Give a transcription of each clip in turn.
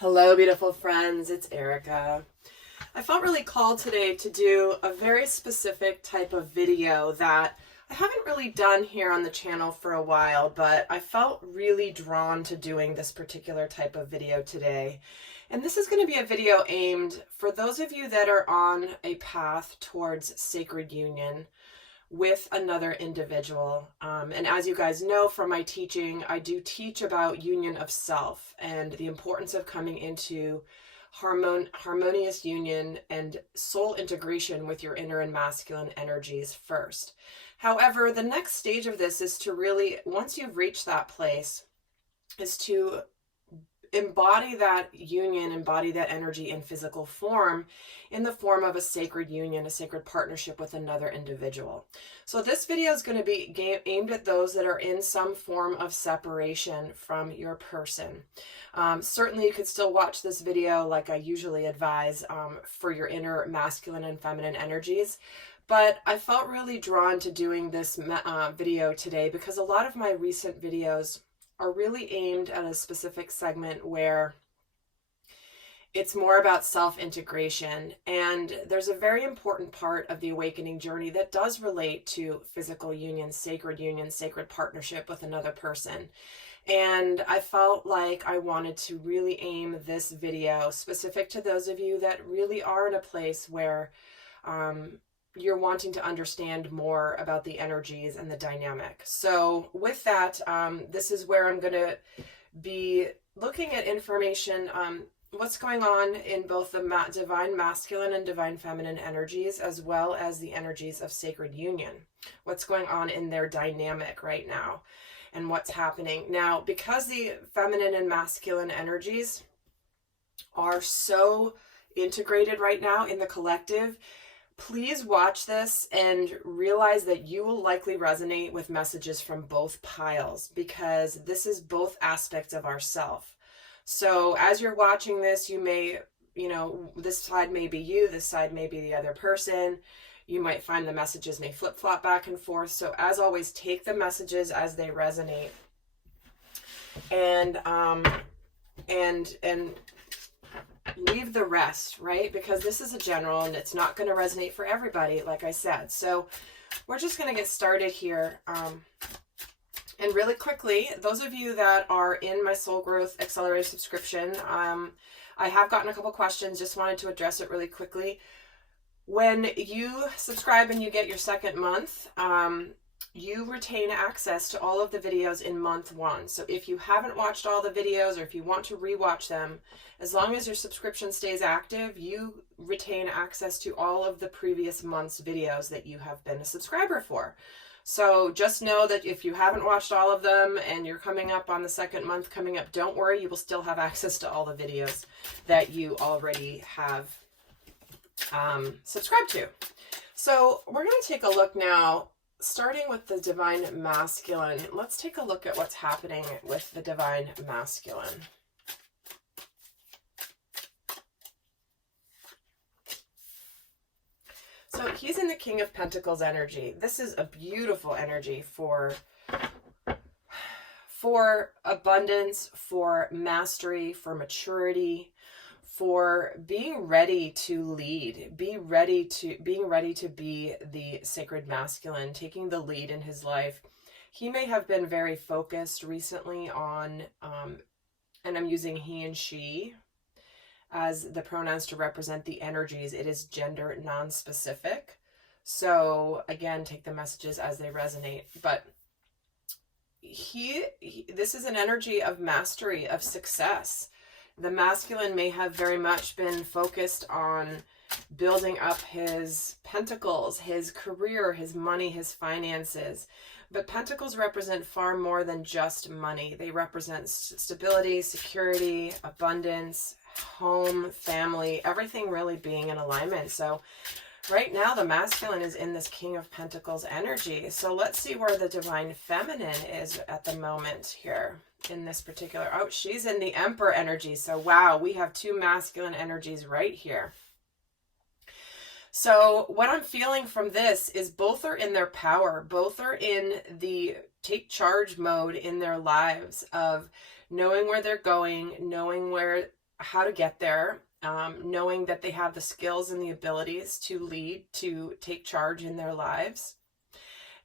Hello, beautiful friends. It's Erika. I felt really called today to do a very specific type of video that I haven't really done here on the channel for a while, but I felt really drawn to doing this particular type of video today. And this is going to be a video aimed for those of you that are on a path towards sacred union with another individual. And as you guys know from my teaching, I do teach about union of self and the importance of coming into harmonious union and soul integration with your inner and masculine energies first. However, the next stage of this is to really, once you've reached that place, is to embody that union, embody that energy in physical form, in the form of a sacred union, a sacred partnership with another individual. So this video is going to be aimed at those that are in some form of separation from your person. Certainly you could still watch this video like I usually advise for your inner masculine and feminine energies. But I felt really drawn to doing this video today because a lot of my recent videos are really aimed at a specific segment where it's more about self-integration. And there's a very important part of the awakening journey that does relate to physical union, sacred partnership with another person. And I felt like I wanted to really aim this video specific to those of you that really are in a place where you're wanting to understand more about the energies and the dynamic. So with that, this is where I'm going to be looking at information, what's going on in both the divine masculine and divine feminine energies, as well as the energies of sacred union. What's going on in their dynamic right now and what's happening. Now, because the feminine and masculine energies are so integrated right now in the collective, please watch this and realize that you will likely resonate with messages from both piles, because this is both aspects of ourself. So as you're watching this, you may, this side may be you, this side may be the other person. You might find the messages may flip-flop back and forth. So as always, take the messages as they resonate. And leave the rest, right? Because this is a general and it's not going to resonate for everybody, like I said. So we're just going to get started here. And really quickly, those of you that are in my Soul Growth Accelerator subscription, I have gotten a couple questions, just wanted to address it really quickly. When you subscribe and you get your second month, you retain access to all of the videos in month one. So if you haven't watched all the videos or if you want to rewatch them, as long as your subscription stays active, you retain access to all of the previous month's videos that you have been a subscriber for. So just know that if you haven't watched all of them and you're coming up on the second month coming up, don't worry, you will still have access to all the videos that you already have subscribed to. So we're going to take a look now. Starting with the divine masculine, let's take a look at what's happening with the divine masculine. So he's in the King of Pentacles energy. This is a beautiful energy for abundance, for mastery, for maturity, for being ready to lead, being ready to be the sacred masculine, taking the lead in his life. He may have been very focused recently on, and I'm using he and she as the pronouns to represent the energies. It is gender non-specific. So again, take the messages as they resonate. But this is an energy of mastery, of success. The masculine may have very much been focused on building up his pentacles, his career, his money, his finances. But pentacles represent far more than just money. They represent stability, security, abundance, home, family, everything really being in alignment. So right now the masculine is in this King of Pentacles energy. So let's see where the divine feminine is at the moment here. In this particular, oh, she's in the Emperor energy. So wow, we have two masculine energies right here. So what I'm feeling from this is both are in their power, both are in the take charge mode in their lives of knowing where they're going, knowing where how to get there, knowing that they have the skills and the abilities to lead, to take charge in their lives.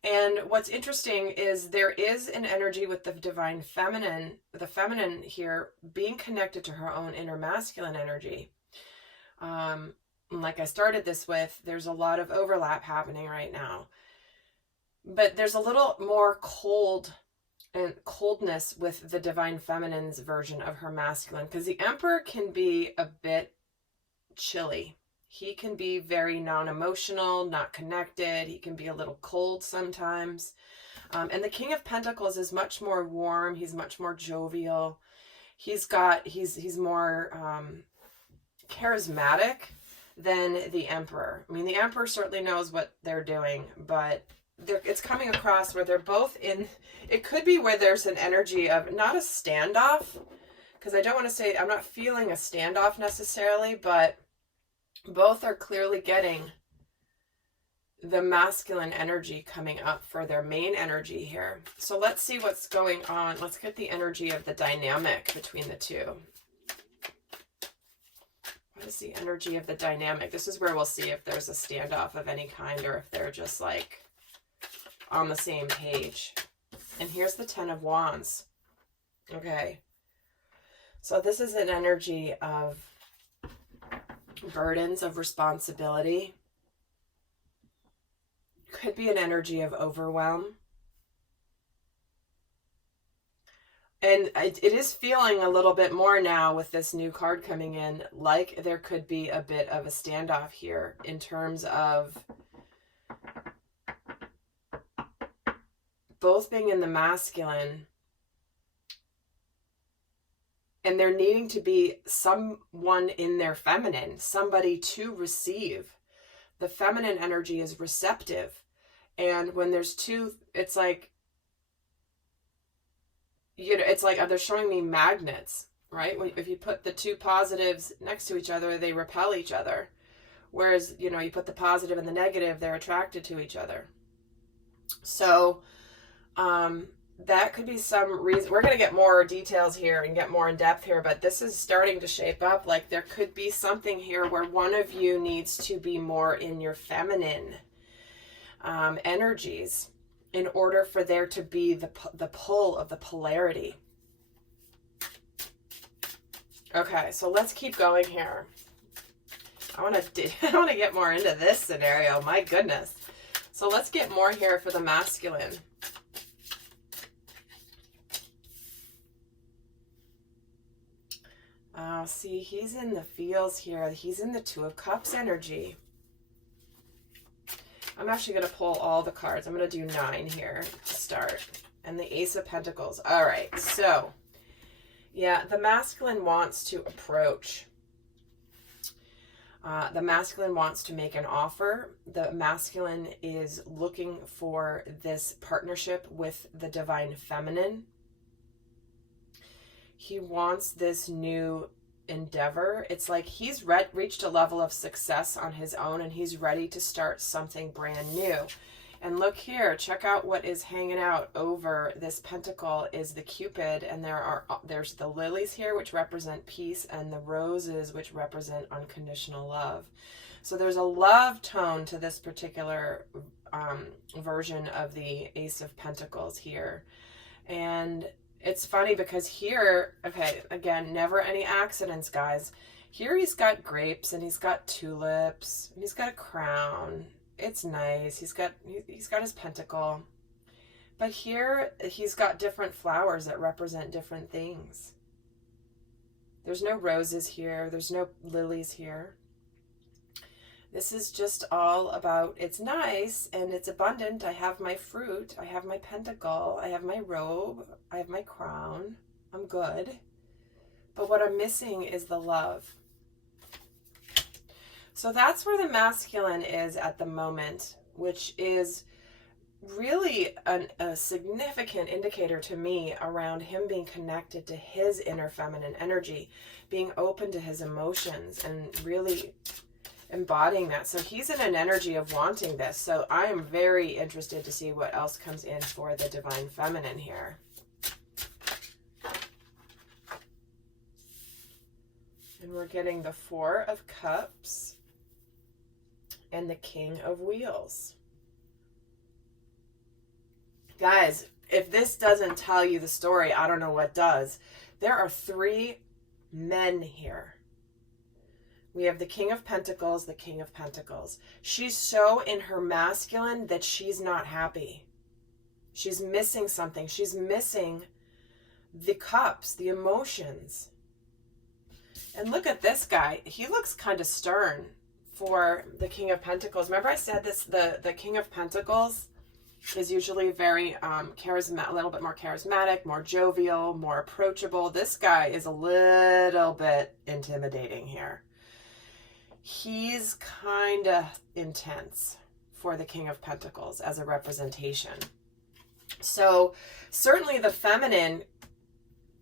And what's interesting is there is an energy with the divine feminine, the feminine here, being connected to her own inner masculine energy. Like I started this with, there's a lot of overlap happening right now. But there's a little more coldness with the divine feminine's version of her masculine, because the Emperor can be a bit chilly. He can be very non-emotional, not connected. He can be a little cold sometimes. And the King of Pentacles is much more warm. He's much more jovial. He's more charismatic than the Emperor. I mean, the Emperor certainly knows what they're doing, but it's coming across where they're both in, it could be where there's an energy of not a standoff, because I don't want to say, I'm not feeling a standoff necessarily, but both are clearly getting the masculine energy coming up for their main energy here. So let's see what's going on. Let's get the energy of the dynamic between the two. What is the energy of the dynamic? This is where we'll see if there's a standoff of any kind, or if they're just like on the same page. And here's the Ten of Wands. Okay. So this is an energy of burdens, of responsibility. Could be an energy of overwhelm. And it is feeling a little bit more now with this new card coming in, like there could be a bit of a standoff here in terms of both being in the masculine, and there needing to be someone in their feminine, somebody to receive. The feminine energy is receptive. And when there's two, it's like, you know, it's like they're showing me magnets, right? If you put the two positives next to each other, they repel each other. Whereas, you know, you put the positive and the negative, they're attracted to each other. So, that could be some reason. We're going to get more details here and get more in depth here, but this is starting to shape up like there could be something here where one of you needs to be more in your feminine energies in order for there to be the pull of the polarity. Okay, so let's keep going here. I want to get more into this scenario. My goodness. So let's get more here for the masculine. See, he's in the feels here. He's in the Two of Cups energy. I'm actually going to pull all the cards. I'm going to do 9 here to start. And the Ace of Pentacles. All right, so, yeah, the masculine wants to approach. The masculine wants to make an offer. The masculine is looking for this partnership with the divine feminine. He wants this new endeavor. It's like he's reached a level of success on his own and he's ready to start something brand new. And look here, check out what is hanging out over this pentacle is the Cupid, and there's the lilies here which represent peace, and the roses which represent unconditional love. So there's a love tone to this particular version of the Ace of Pentacles here. And it's funny because here, okay, again, never any accidents, guys. Here he's got grapes and he's got tulips and he's got a crown. It's nice. He's got his pentacle. But here he's got different flowers that represent different things. There's no roses here. There's no lilies here. This is just all about, it's nice and it's abundant. I have my fruit. I have my pentacle. I have my robe. I have my crown. I'm good. But what I'm missing is the love. So that's where the masculine is at the moment, which is really a significant indicator to me around him being connected to his inner feminine energy, being open to his emotions and really embodying that. So he's in an energy of wanting this. So I am very interested to see what else comes in for the divine feminine here. And we're getting the Four of Cups and the King of Wheels. Guys, if this doesn't tell you the story, I don't know what does. There are 3 men here. We have the King of Pentacles, the King of Pentacles. She's so in her masculine that she's not happy. She's missing something. She's missing the cups, the emotions. And look at this guy. He looks kind of stern for the King of Pentacles. Remember I said this, the King of Pentacles is usually very charismatic, a little bit more charismatic, more jovial, more approachable. This guy is a little bit intimidating here. He's kind of intense for the King of Pentacles as a representation. So certainly the feminine,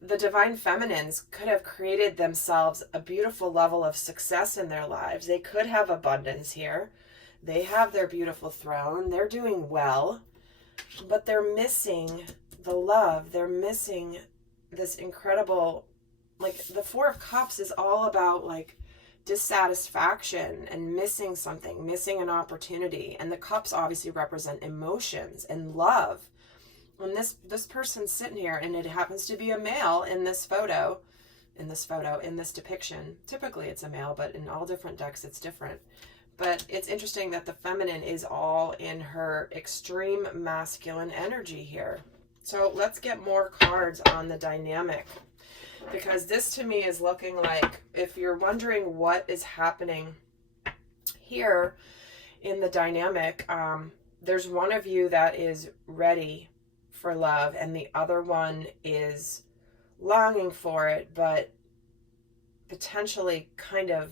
the divine feminines could have created themselves a beautiful level of success in their lives. They could have abundance here. They have their beautiful throne. They're doing well, but they're missing the love. They're missing this incredible, like the Four of Cups is all about like dissatisfaction and missing something, missing an opportunity. And the cups obviously represent emotions and love. And this person's sitting here, and it happens to be a male in this depiction. Typically it's a male, but in all different decks it's different. But it's interesting that the feminine is all in her extreme masculine energy here. So let's get more cards on the dynamic, because this to me is looking like, if you're wondering what is happening here in the dynamic, there's one of you that is ready for love and the other one is longing for it, but potentially kind of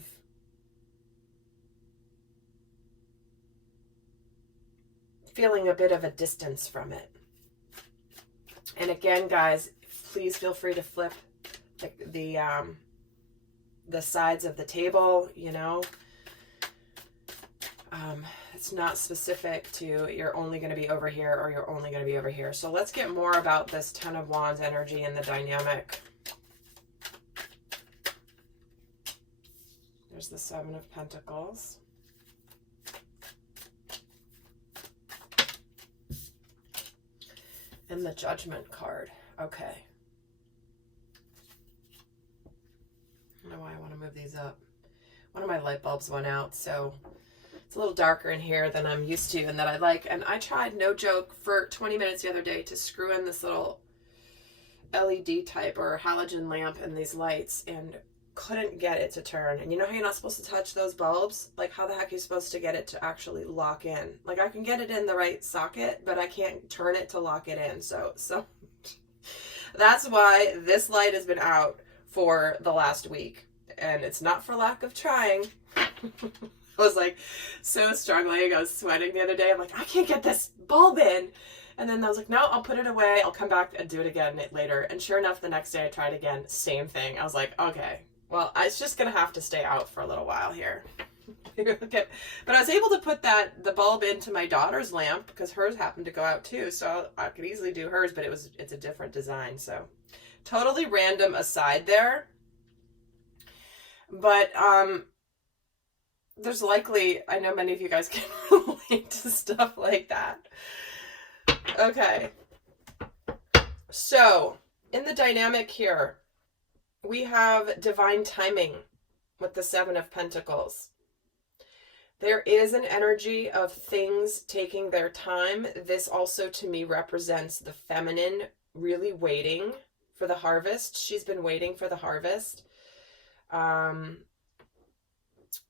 feeling a bit of a distance from it. And again, guys, please feel free to flip the sides of the table, you know. It's not specific to you're only going to be over here or you're only going to be over here. So let's get more about this Ten of Wands energy and the dynamic. There's the Seven of Pentacles. And the Judgment card. Okay. I don't know why I want to move these up. One of my light bulbs went out, so it's a little darker in here than I'm used to and that I like. And I tried, no joke, for 20 minutes the other day to screw in this little LED type or halogen lamp and these lights and couldn't get it to turn. And you know how you're not supposed to touch those bulbs? Like, how the heck are you supposed to get it to actually lock in? Like, I can get it in the right socket, but I can't turn it to lock it in. So that's why this light has been out for the last week. And it's not for lack of trying. I was like so struggling. I was sweating the other day. I'm like, I can't get this bulb in. And then I was like, no, I'll put it away. I'll come back and do it again later. And sure enough, the next day I tried again. Same thing. I was like, okay, well, it's just going to have to stay out for a little while here. Okay. But I was able to put the bulb into my daughter's lamp because hers happened to go out too. So I could easily do hers, but it's a different design. So totally random aside there. But there's likely, I know many of you guys can relate to stuff like that. Okay. So, in the dynamic here, we have divine timing with the Seven of Pentacles. There is an energy of things taking their time. This also, to me, represents the feminine really waiting for the harvest. She's been waiting for the harvest.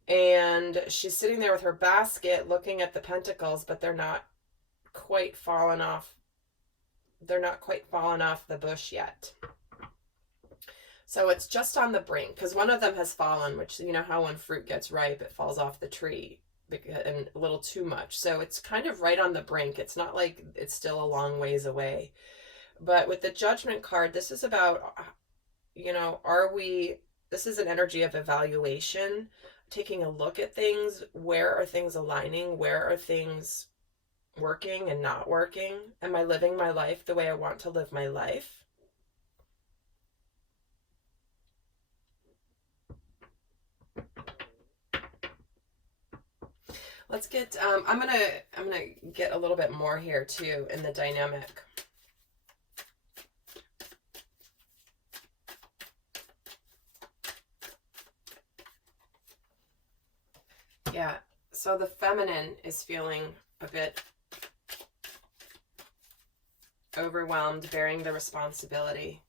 And she's sitting there with her basket looking at the pentacles, but they're not quite fallen off. They're not quite fallen off the bush yet. So it's just on the brink, because one of them has fallen, which, you know how when fruit gets ripe, it falls off the tree and a little too much. So it's kind of right on the brink. It's not like it's still a long ways away. But with the Judgment card, this is about, you know, this is an energy of evaluation, taking a look at things. Where are things aligning? Where are things working and not working? Am I living my life the way I want to live my life? Let's get, I'm gonna get a little bit more here too in the dynamic. Yeah, so the feminine is feeling a bit overwhelmed, bearing the responsibility.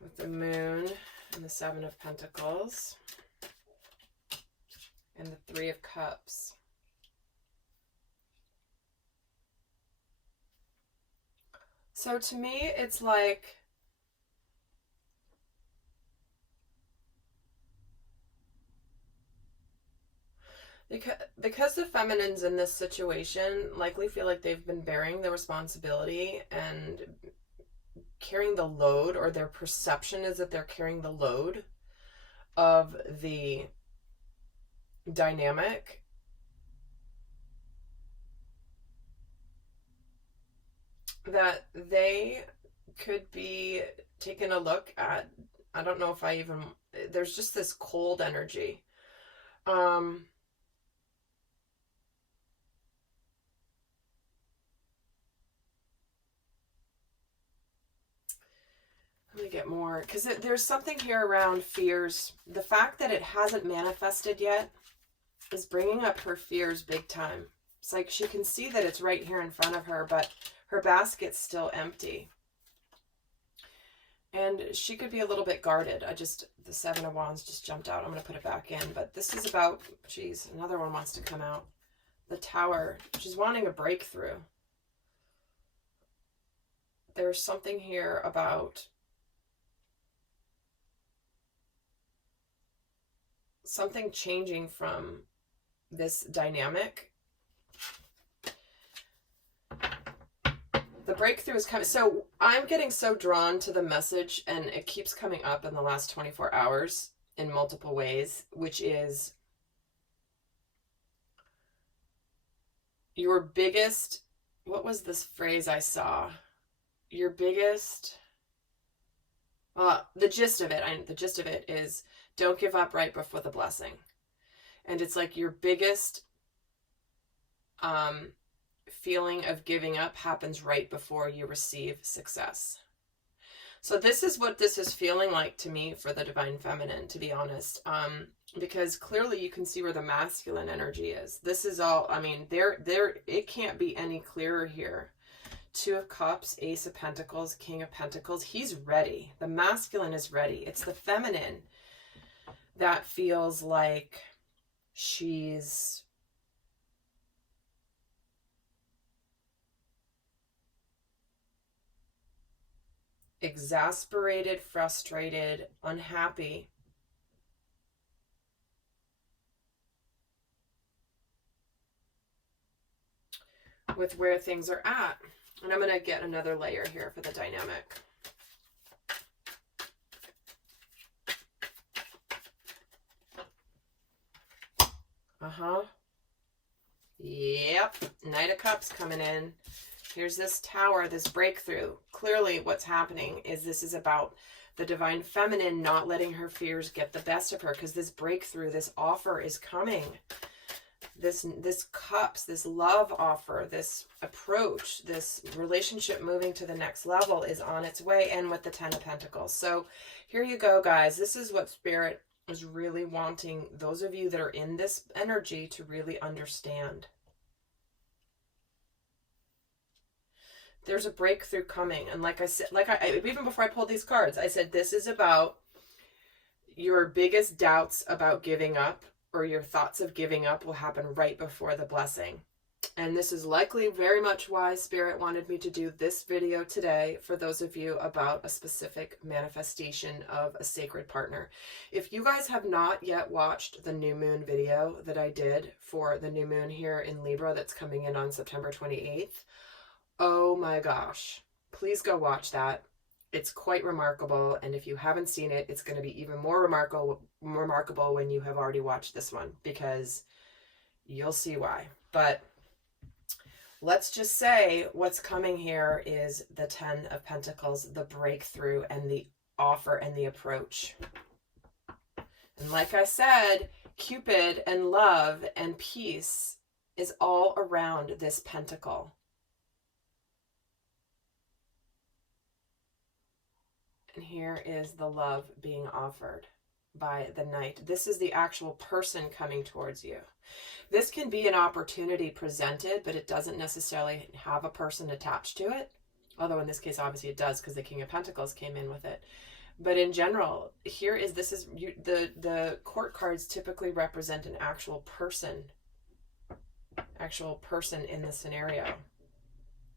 With the moon and the Seven of Pentacles and the Three of Cups. So to me, it's like because the feminines in this situation likely feel like they've been bearing the responsibility and carrying the load, or their perception is that they're carrying the load of the dynamic. That they could be taking a look at, I don't know if I even, there's just this cold energy. Let me get more, because there's something here around fears. The fact that it hasn't manifested yet is bringing up her fears big time. It's like she can see that it's right here in front of her, but her basket's still empty. And she could be a little bit guarded. The Seven of Wands just jumped out. I'm going to put it back in. But this is about, geez, another one wants to come out. The Tower. She's wanting a breakthrough. There's something here about something changing from this dynamic. The breakthrough is coming. So I'm getting so drawn to the message, and it keeps coming up in the last 24 hours in multiple ways, which is your biggest, what was this phrase I saw? Your biggest, the gist of it is don't give up right before the blessing. And it's like your biggest feeling of giving up happens right before you receive success. So this is what this is feeling like to me for the divine feminine, to be honest. Because clearly you can see where the masculine energy is. This is all, I mean, it can't be any clearer here. Two of Cups, Ace of Pentacles, King of Pentacles. He's ready. The masculine is ready. It's the feminine that feels like she's exasperated, frustrated, unhappy. With where things are at. And I'm going to get another layer here for the dynamic. Yep. Knight of Cups coming in. Here's this Tower, this breakthrough. Clearly what's happening is this is about the divine feminine not letting her fears get the best of her, because this breakthrough, this offer is coming. This Cups, this love offer, this approach, this relationship moving to the next level is on its way, and with the Ten of Pentacles. So here you go, guys. This is what Spirit is really wanting those of you that are in this energy to really understand. There's a breakthrough coming. And like I said, even before I pulled these cards, I said this is about your biggest doubts about giving up, or your thoughts of giving up will happen right before the blessing. And this is likely very much why Spirit wanted me to do this video today, for those of you about a specific manifestation of a sacred partner. If you guys have not yet watched the new moon video that I did for the new moon here in Libra that's coming in on September 28th, oh my gosh, please go watch that. It's quite remarkable, and if you haven't seen it, it's going to be even more remarkable when you have already watched this one, because you'll see why. But let's just say what's coming here is the Ten of Pentacles, the breakthrough and the offer and the approach. And like I said, Cupid and love and peace is all around this pentacle. And here is the love being offered by the Knight. This is the actual person coming towards you. This can be an opportunity presented, but it doesn't necessarily have a person attached to it. Although in this case, obviously it does, because the King of Pentacles came in with it. But in general, the court cards typically represent an actual person in the scenario.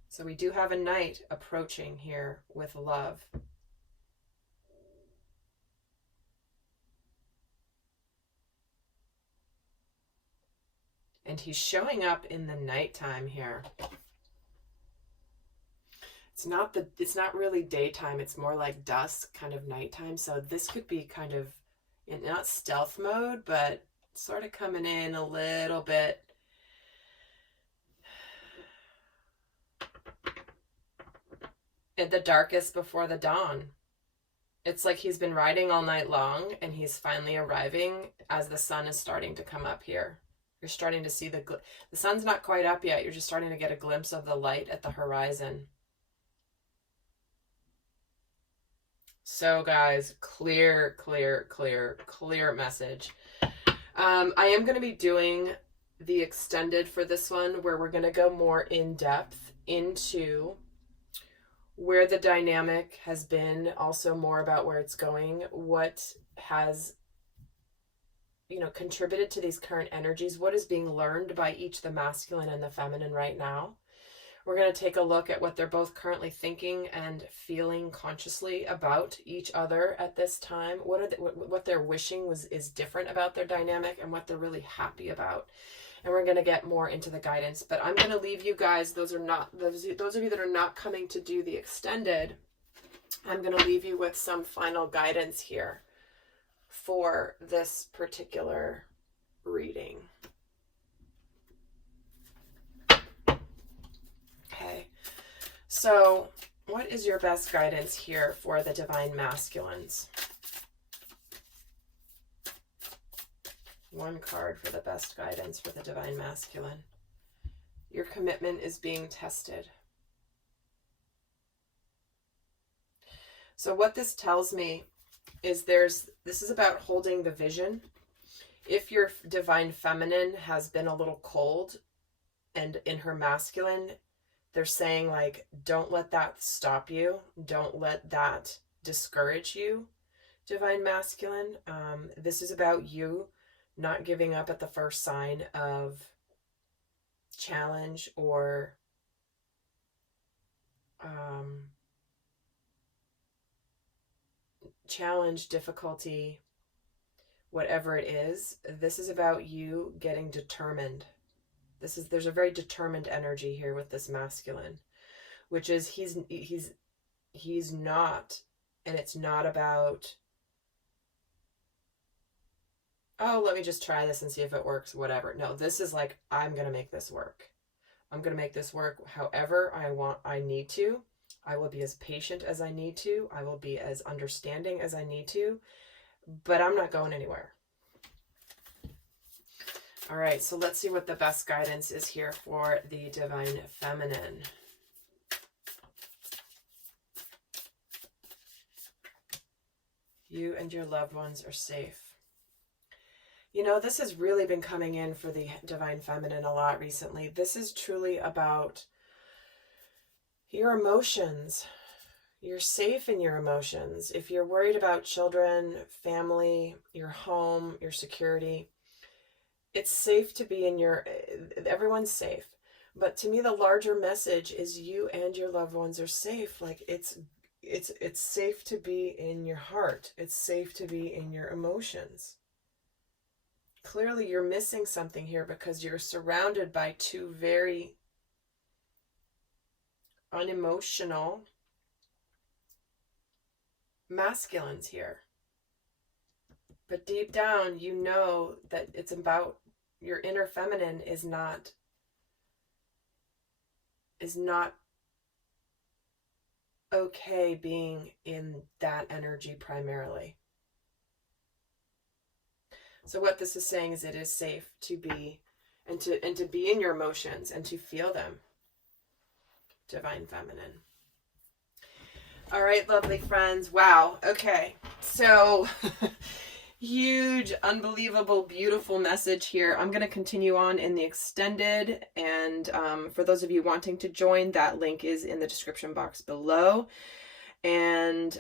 So we do have a Knight approaching here with love. And he's showing up in the nighttime here. It's not really daytime. It's more like dusk, kind of nighttime. So this could be kind of in not stealth mode, but sort of coming in a little bit. At the darkest before the dawn. It's like he's been riding all night long and he's finally arriving as the sun is starting to come up here. You're starting to see the sun's not quite up yet. You're just starting to get a glimpse of the light at the horizon. So guys, clear message. I am going to be doing the extended for this one, where we're going to go more in depth into where the dynamic has been, also more about where it's going, what has contributed to these current energies, what is being learned by each, the masculine and the feminine, right now. We're going to take a look at what they're both currently thinking and feeling consciously about each other at this time. What they're wishing is different about their dynamic, and what they're really happy about. And we're going to get more into the guidance. But I'm going to leave you guys, those of you that are not coming to do the extended, I'm going to leave you with some final guidance here for this particular reading. Okay, so what is your best guidance here for the divine masculines? One card for the best guidance for the divine masculine. Your commitment is being tested. So what this tells me is this is about holding the vision. If your divine feminine has been a little cold, and in her masculine, they're saying, like, don't let that stop you. Don't let that discourage you, divine masculine. This is about you not giving up at the first sign of challenge or challenge, difficulty, whatever it is. This is about you getting determined. There's a very determined energy here with this masculine, which is he's not, and it's not about, oh, let me just try this and see if it works, whatever. No, this is like, I'm going to make this work. I'm going to make this work however I need to. I will be as patient as I need to. I will be as understanding as I need to, but I'm not going anywhere. All right, so let's see what the best guidance is here for the divine feminine. You and your loved ones are safe. This has really been coming in for the divine feminine a lot recently. This is truly about your emotions. You're safe in your emotions. If you're worried about children, family, your home, your security, it's safe to be in everyone's safe. But to me, the larger message is you and your loved ones are safe. Like it's safe to be in your heart. It's safe to be in your emotions. Clearly, you're missing something here because you're surrounded by two very unemotional masculines here. But deep down, you know that it's about your inner feminine is not okay being in that energy primarily. So what this is saying is it is safe to be and to be in your emotions and to feel them. Divine Feminine. All right, lovely friends. Wow. Okay. So huge, unbelievable, beautiful message here. I'm going to continue on in the extended. And for those of you wanting to join, that link is in the description box below. And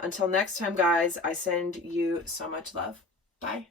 until next time, guys, I send you so much love. Bye.